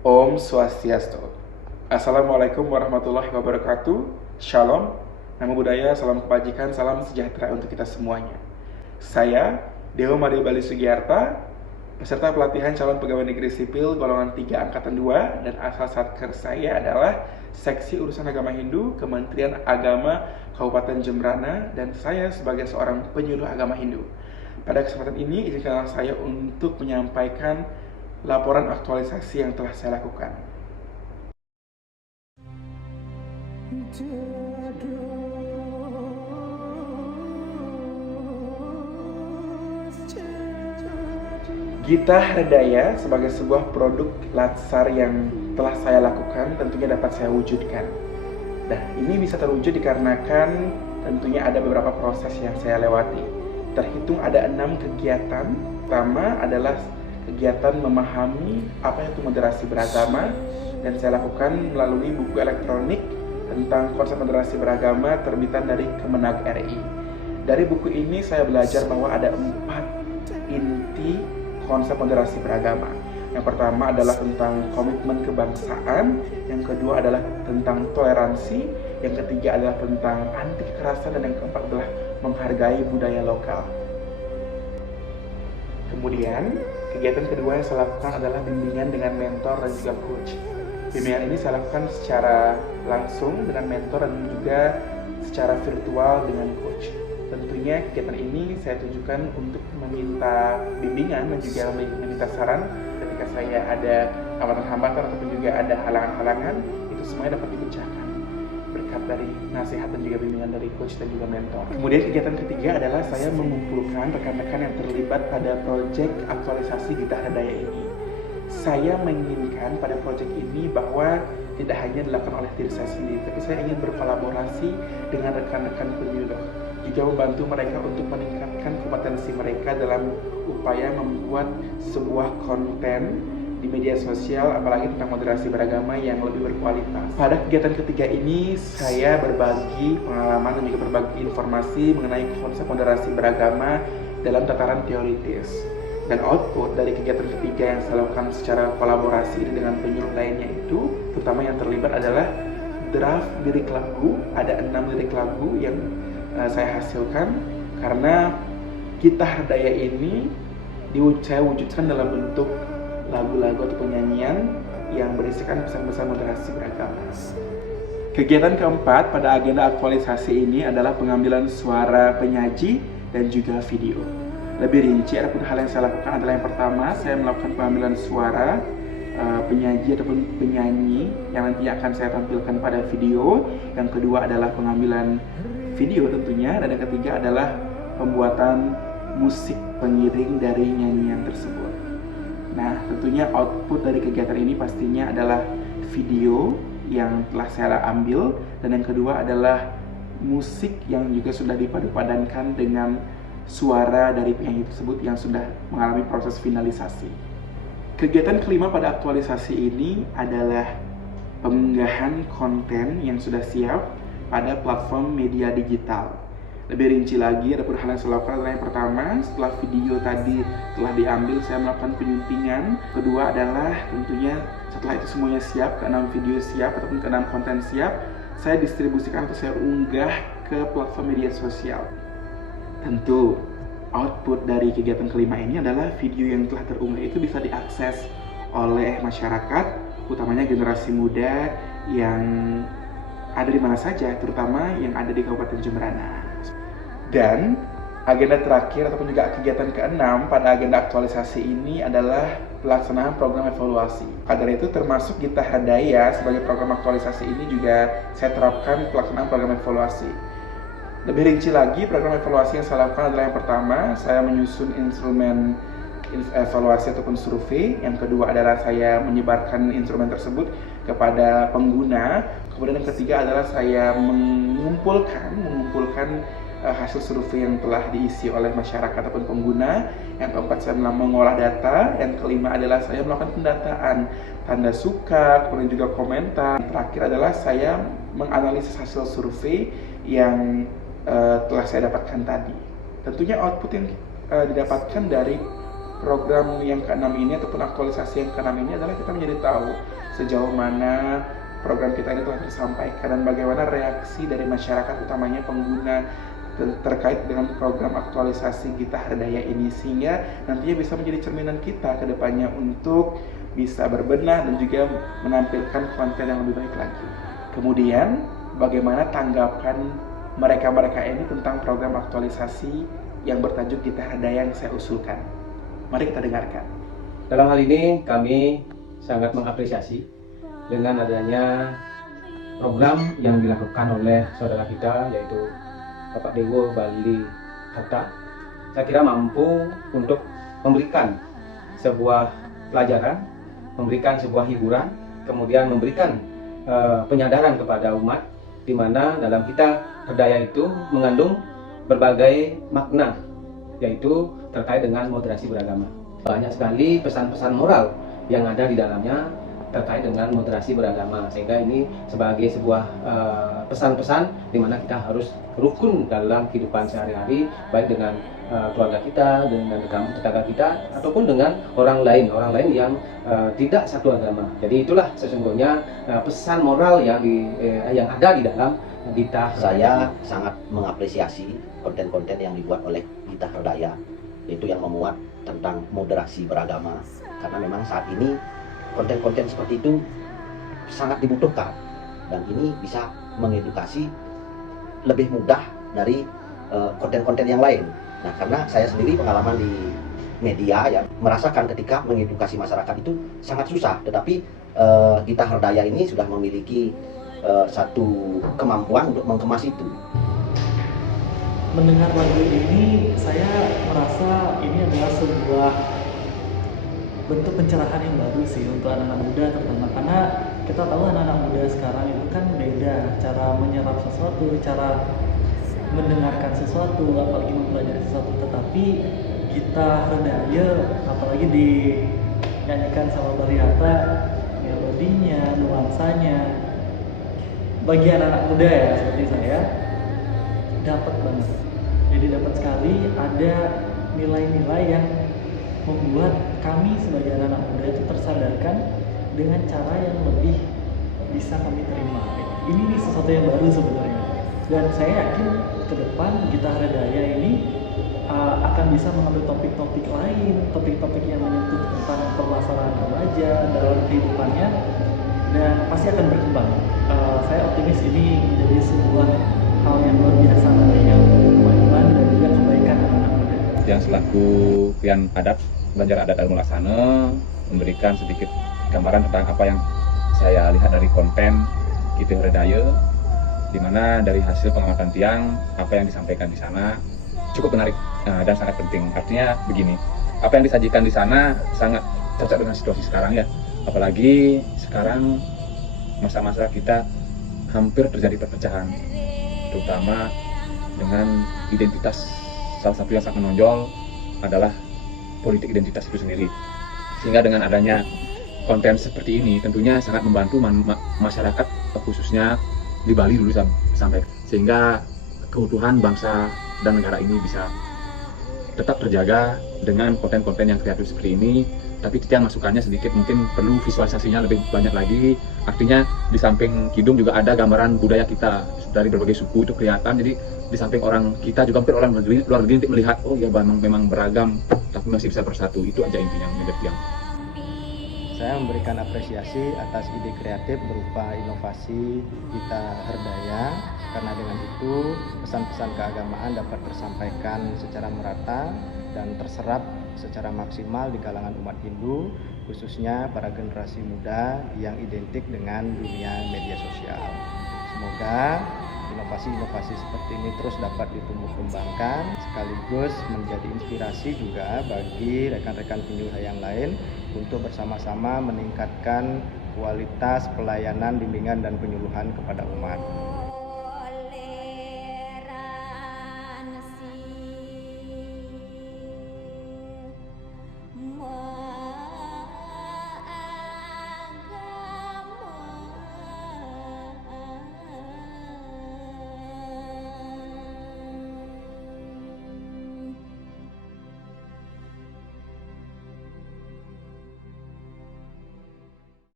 Om Swastiastu. Assalamualaikum warahmatullahi wabarakatuh. Shalom, namo buddhaya, salam kebajikan, salam sejahtera untuk kita semuanya. Saya, Dewa Made Bali Sugiyarta, peserta pelatihan calon pegawai negeri sipil golongan 3 angkatan 2, dan asal satker saya adalah Seksi Urusan Agama Hindu, Kementerian Agama Kabupaten Jembrana, dan saya sebagai seorang penyuluh agama Hindu. Pada kesempatan ini, izinkan saya untuk menyampaikan laporan aktualisasi yang telah saya lakukan. Gita Hardaya sebagai sebuah produk latsar yang telah saya lakukan tentunya dapat saya wujudkan. Nah, ini bisa terwujud dikarenakan tentunya ada beberapa proses yang saya lewati. Terhitung ada 6 kegiatan. Pertama adalah kegiatan memahami apa itu moderasi beragama, dan saya lakukan melalui buku elektronik tentang konsep moderasi beragama terbitan dari Kemenag RI. Dari buku ini saya belajar bahwa ada 4 inti konsep moderasi beragama. Yang pertama adalah tentang komitmen kebangsaan, yang kedua adalah tentang toleransi, yang ketiga adalah tentang anti kekerasan, dan yang keempat adalah menghargai budaya lokal. Kemudian, kegiatan kedua yang saya lakukan adalah bimbingan dengan mentor dan juga coach. Bimbingan ini saya lakukan secara langsung dengan mentor dan juga secara virtual dengan coach. Tentunya kegiatan ini saya tujukan untuk meminta bimbingan dan juga meminta saran ketika saya ada hambatan-hambatan ataupun juga ada halangan-halangan, itu semuanya dapat dipecahkan berkat dari nasihat dan juga bimbingan dari coach dan juga mentor. Kemudian kegiatan ketiga adalah saya mengumpulkan rekan-rekan yang terlibat pada proyek aktualisasi Gita Hardaya ini. Saya menginginkan pada proyek ini bahwa tidak hanya dilakukan oleh diri saya sendiri, tapi saya ingin berkolaborasi dengan rekan-rekan penyuluh, juga membantu mereka untuk meningkatkan kompetensi mereka dalam upaya membuat sebuah konten di media sosial, apalagi tentang moderasi beragama yang lebih berkualitas. Pada kegiatan ketiga ini, saya berbagi pengalaman dan juga berbagi informasi mengenai konsep moderasi beragama dalam tataran teoritis. Dan output dari kegiatan ketiga yang saya lakukan secara kolaborasi dengan penyuluh lainnya itu, terutama yang terlibat adalah draft lirik lagu. Ada 6 lirik lagu yang saya hasilkan, karena Gita Hardaya ini saya wujudkan dalam bentuk lagu-lagu atau penyanyian yang berisikan pesan-pesan moderasi beragama. Kegiatan keempat pada agenda aktualisasi ini adalah pengambilan suara penyaji dan juga video. Lebih rinci, adapun hal yang saya lakukan adalah yang pertama, saya melakukan pengambilan suara penyaji ataupun penyanyi yang nanti akan saya tampilkan pada video. Yang kedua adalah pengambilan video tentunya, dan yang ketiga adalah pembuatan musik pengiring dari nyanyian tersebut. Nah, tentunya output dari kegiatan ini pastinya adalah video yang telah saya ambil, dan yang kedua adalah musik yang juga sudah dipadu-padankan dengan suara dari penyanyi tersebut yang sudah mengalami proses finalisasi. Kegiatan kelima pada aktualisasi ini adalah pengunggahan konten yang sudah siap pada platform media digital. Lebih rinci lagi, ada hal yang saya lakukan adalah yang pertama, setelah video tadi telah diambil, saya melakukan penyuntingan. Kedua adalah tentunya setelah itu semuanya siap, ke-6 video siap ataupun ke-6 konten siap, saya distribusikan atau saya unggah ke platform media sosial. Tentu, output dari kegiatan kelima ini adalah video yang telah terunggah itu bisa diakses oleh masyarakat, utamanya generasi muda yang ada di mana saja, terutama yang ada di Kabupaten Jembrana. Dan agenda terakhir ataupun juga kegiatan ke-6 pada agenda aktualisasi ini adalah pelaksanaan program evaluasi. Dari itu termasuk Gita Hardaya sebagai program aktualisasi ini juga saya terapkan pelaksanaan program evaluasi. Lebih rinci lagi, program evaluasi yang saya lakukan adalah yang pertama, saya menyusun instrumen evaluasi ataupun survei. Yang kedua adalah saya menyebarkan instrumen tersebut kepada pengguna. Kemudian yang ketiga adalah saya mengumpulkan hasil survei yang telah diisi oleh masyarakat ataupun pengguna. Yang keempat, saya mengolah data. Yang kelima adalah saya melakukan pendataan tanda suka, kemudian juga komentar. Yang terakhir adalah saya menganalisis hasil survei yang telah saya dapatkan tadi. Tentunya output yang didapatkan dari program yang ke-6 ini ataupun aktualisasi yang ke-6 ini adalah kita menjadi tahu sejauh mana program kita ini telah tersampaikan dan bagaimana reaksi dari masyarakat, utamanya pengguna terkait dengan program aktualisasi Gita Hardaya ini, sehingga nantinya bisa menjadi cerminan kita ke depannya untuk bisa berbenah dan juga menampilkan konten yang lebih baik lagi. Kemudian bagaimana tanggapan mereka-mereka ini tentang program aktualisasi yang bertajuk Gita Hardaya yang saya usulkan? Mari kita dengarkan. Dalam hal ini kami sangat mengapresiasi dengan adanya program yang dilakukan oleh saudara kita, yaitu Bapak Dewo Bali Hatta. Saya kira mampu untuk memberikan sebuah pelajaran, memberikan sebuah hiburan, kemudian memberikan penyadaran kepada umat, di mana dalam Gita Hardaya itu mengandung berbagai makna, yaitu terkait dengan moderasi beragama. Banyak sekali pesan-pesan moral yang ada di dalamnya terkait dengan moderasi beragama, sehingga ini sebagai sebuah pesan-pesan di mana kita harus rukun dalam kehidupan sehari-hari, baik dengan keluarga kita, dengan tetangga kita, ataupun dengan orang lain yang tidak satu agama. Jadi itulah sesungguhnya pesan moral yang ada di dalam Gita. Saya sangat mengapresiasi konten-konten yang dibuat oleh Gita Hardaya, yaitu yang memuat tentang moderasi beragama, karena memang saat ini konten-konten seperti itu sangat dibutuhkan, dan ini bisa mengedukasi lebih mudah dari konten-konten yang lain. Nah, karena saya sendiri pengalaman di media ya, merasakan ketika mengedukasi masyarakat itu sangat susah, tetapi Gita Hardaya ini sudah memiliki satu kemampuan untuk mengemas itu. Mendengar lagu ini, saya merasa ini adalah sebuah bentuk pencerahan yang baru sih untuk anak-anak muda terutama, karena kita tahu anak-anak muda sekarang itu kan beda cara menyerap sesuatu, cara mendengarkan sesuatu, apalagi mempelajari sesuatu. Tetapi Gita Hardaya, apalagi dinyanyikan sama Bali Hatta, melodinya, nuansanya, bagi anak-anak muda ya seperti saya, dapat banget. Jadi dapat sekali, ada nilai-nilai yang membuat kami sebagai anak-anak muda itu tersadarkan dengan cara yang lebih bisa kami terima. Ini sesuatu yang baru sebenarnya, dan saya yakin ke depan Gita Hardaya ini akan bisa mengambil topik-topik lain, topik-topik yang menyentuh tentang permasalahan remaja dalam kehidupannya, dan pasti akan berkembang. Saya optimis ini menjadi sebuah hal yang luar biasa nantinya, kemajuan dan juga kebaikan anak-anak muda. Yang selaku Pian Adat Banjar Adat Darul Laksana memberikan sedikit gambaran tentang apa yang saya lihat dari konten Gita Hardaya, di mana dari hasil pengamatan Tiang, apa yang disampaikan di sana cukup menarik dan sangat penting. Artinya begini, apa yang disajikan di sana sangat cocok dengan situasi sekarang ya, apalagi sekarang masa-masa kita hampir terjadi perpecahan, terutama dengan identitas. Salah satu yang sangat menonjol adalah politik identitas itu sendiri, sehingga dengan adanya konten seperti ini tentunya sangat membantu masyarakat, khususnya di Bali dulu sampai, sehingga keutuhan bangsa dan negara ini bisa tetap terjaga dengan konten-konten yang kreatif seperti ini. Tapi Tiang masukannya sedikit, mungkin perlu visualisasinya lebih banyak lagi. Artinya di samping kidung juga ada gambaran budaya kita dari berbagai suku, itu kelihatan. Jadi di samping orang kita juga hampir orang luar negeri melihat, oh ya memang beragam tapi masih bisa bersatu. Itu aja intinya menurut Tiang. Saya memberikan apresiasi atas ide kreatif berupa inovasi Gita Hardaya, karena dengan itu pesan-pesan keagamaan dapat tersampaikan secara merata dan terserap secara maksimal di kalangan umat Hindu, khususnya para generasi muda yang identik dengan dunia media sosial. Semoga inovasi-inovasi seperti ini terus dapat ditumbuh kembangkan, sekaligus menjadi inspirasi juga bagi rekan-rekan penyuluh yang lain untuk bersama-sama meningkatkan kualitas pelayanan, bimbingan, dan penyuluhan kepada umat.